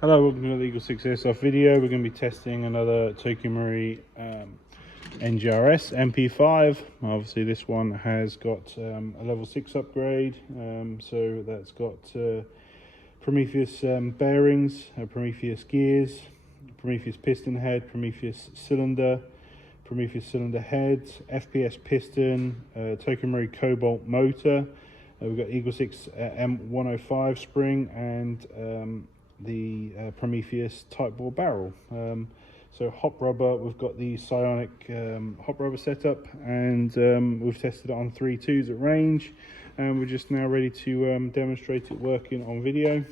Hello, welcome to the EagleSix Airsoft video. We're going to be testing another Samarium NGRS MP5. Obviously this one has got a level 6 upgrade, so that's got Prometheus bearings, Prometheus gears, Prometheus piston head, Prometheus cylinder head, FPS piston, Samarium Cobalt motor. We've got EagleSix M105 spring and the Prometheus type bore barrel. So hot rubber, we've got the Psionic hot rubber setup, and we've tested it on 3.2s at range, and we're just now ready to demonstrate it working on video.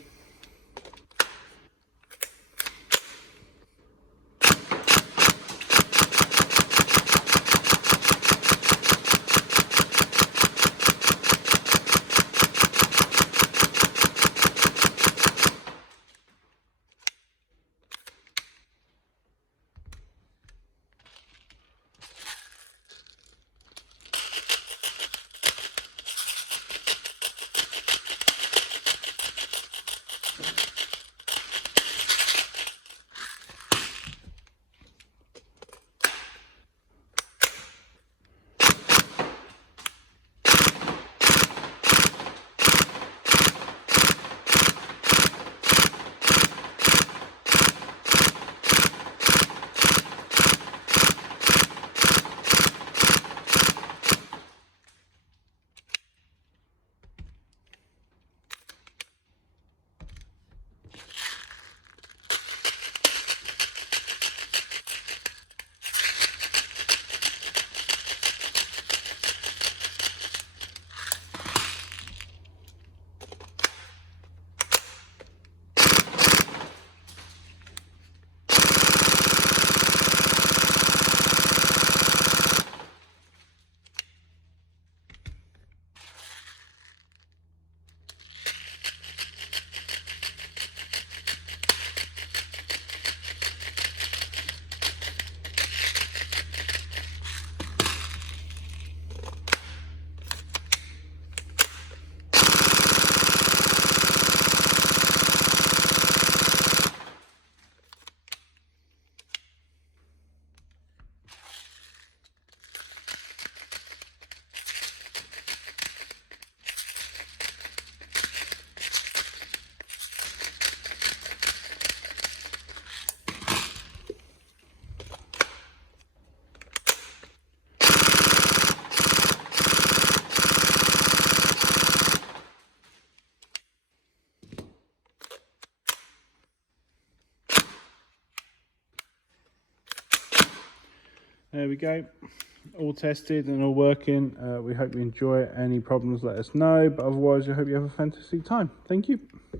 There we go, all tested and all working. We hope you enjoy it. Any problems, let us know, but otherwise I hope you have a fantastic time. Thank you.